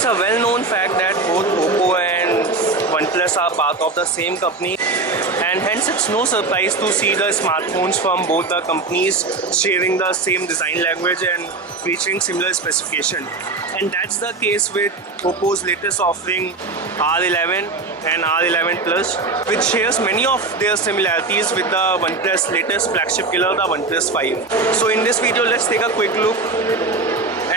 It's a well-known fact that both OPPO and OnePlus are part of the same company, and hence it's no surprise to see the smartphones from both the companies sharing the same design language and featuring similar specification. And that's the case with OPPO's latest offering R11 and R11 Plus, which shares many of their similarities with the OnePlus latest flagship killer, the OnePlus 5. So in this video, let's take a quick look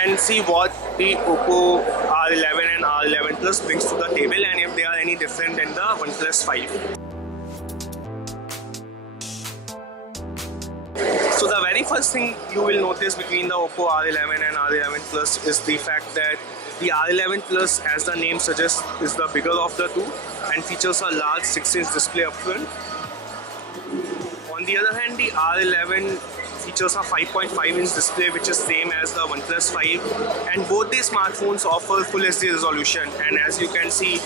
and see what the OPPO R11 and R11 Plus brings to the table and if they are any different than the OnePlus 5. So the very first thing you will notice between the OPPO R11 and R11 Plus is the fact that the R11 Plus, as the name suggests, is the bigger of the two and features a large 6-inch display up front. On the other hand, the R11 features a 5.5-inch display, which is same as the OnePlus 5, and both these smartphones offer full HD resolution, and as you can see,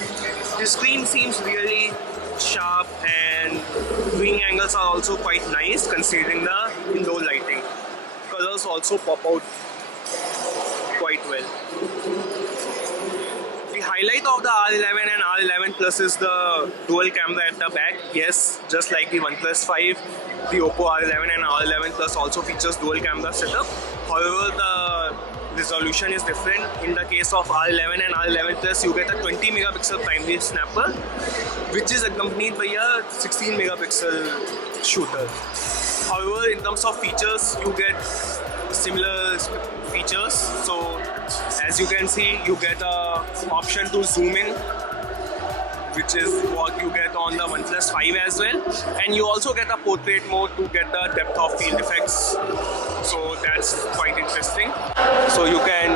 the screen seems really sharp and viewing angles are also quite nice considering the indoor lighting. Colors also pop out quite well. The highlight of the R11 and R11 Plus is the dual camera at the back. Yes, just like the OnePlus 5, the OPPO R11 and R11 Plus also features dual camera setup. However, the resolution is different. In the case of R11 and R11 Plus, you get a 20 megapixel primary snapper, which is accompanied by a 16 megapixel shooter. However, in terms of features, you get similar features. So as you can see, you get a option to zoom in, which is what you get on the OnePlus 5 as well, and you also get a portrait mode to get the depth of field effects, so that's quite interesting. So you can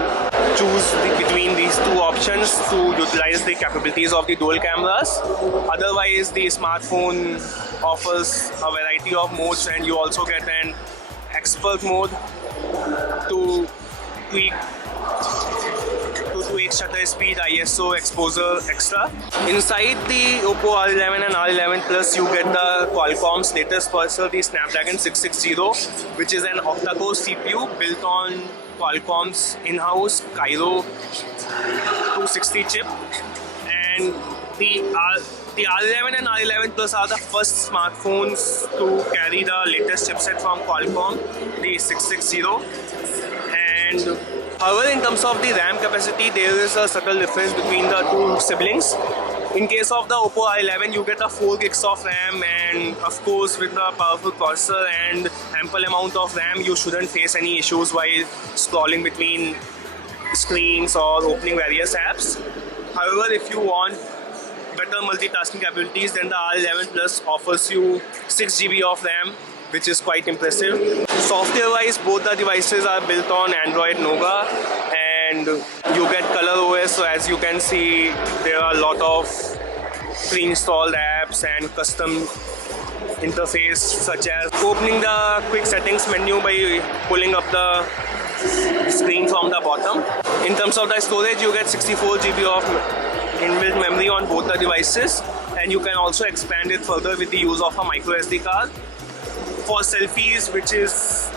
choose between these two options to utilize the capabilities of the dual cameras. Otherwise, the smartphone offers a variety of modes, and you also get an expert mode to tweak shutter speed, ISO, exposure, extra. Inside the OPPO R11 and R11 Plus, you get the Qualcomm's latest processor, the Snapdragon 660, which is an octa-core CPU built on Qualcomm's in-house Cairo 260 chip. And the R11 and R11 Plus are the first smartphones to carry the latest chipset from Qualcomm, the 660. And however, in terms of the RAM capacity, there is a subtle difference between the two siblings. In case of the OPPO R11, you get a 4 gigs of RAM, and of course with the powerful processor and ample amount of RAM, you shouldn't face any issues while scrolling between screens or opening various apps. However, if you want better multitasking capabilities, then the R11 Plus offers you 6 GB of RAM, which is quite impressive. Software-wise, both the devices are built on Android Nougat, and you get ColorOS. So as you can see, there are a lot of pre-installed apps and custom interface, such as opening the quick settings menu by pulling up the screen from the bottom. In terms of the storage, you get 64 GB of inbuilt memory on both the devices, and you can also expand it further with the use of a micro SD card. For selfies, which is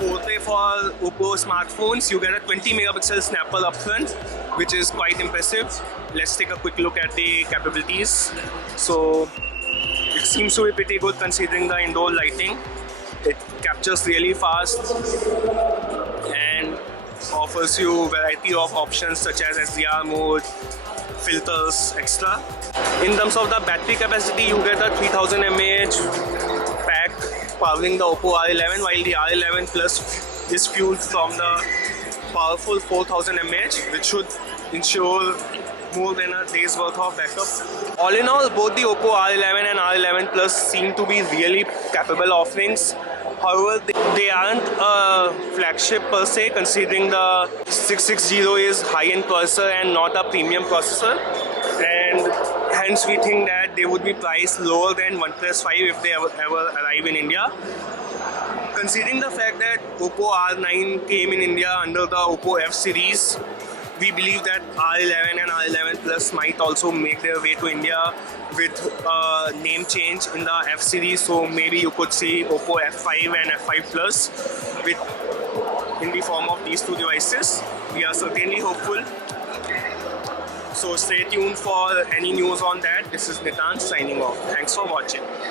forte for OPPO smartphones, you get a 20 megapixel snapper up front, which is quite impressive. Let's take a quick look at the capabilities. So it seems to be pretty good considering the indoor lighting. It captures really fast and offers you a variety of options such as SDR mode, filters, extra. In terms of the battery capacity, you get a 3000 mAh pack powering the OPPO R11, while the R11 Plus is fueled from the powerful 4000 mAh, which should ensure more than a day's worth of backup. All in all, both the OPPO R11 and R11 Plus seem to be really capable offerings. However, they aren't a flagship per se, considering the 660 is high-end processor and not a premium processor, and hence we think that they would be priced lower than OnePlus 5 if they ever arrive in India. Considering the fact that OPPO R9 came in India under the OPPO F series, we believe that R11 and R11 Plus might also make their way to India with a name change in the F series. So maybe you could see OPPO F5 and F5 Plus with in the form of these two devices. We are certainly hopeful. So stay tuned for any news on that. This is Nitan signing off. Thanks for watching.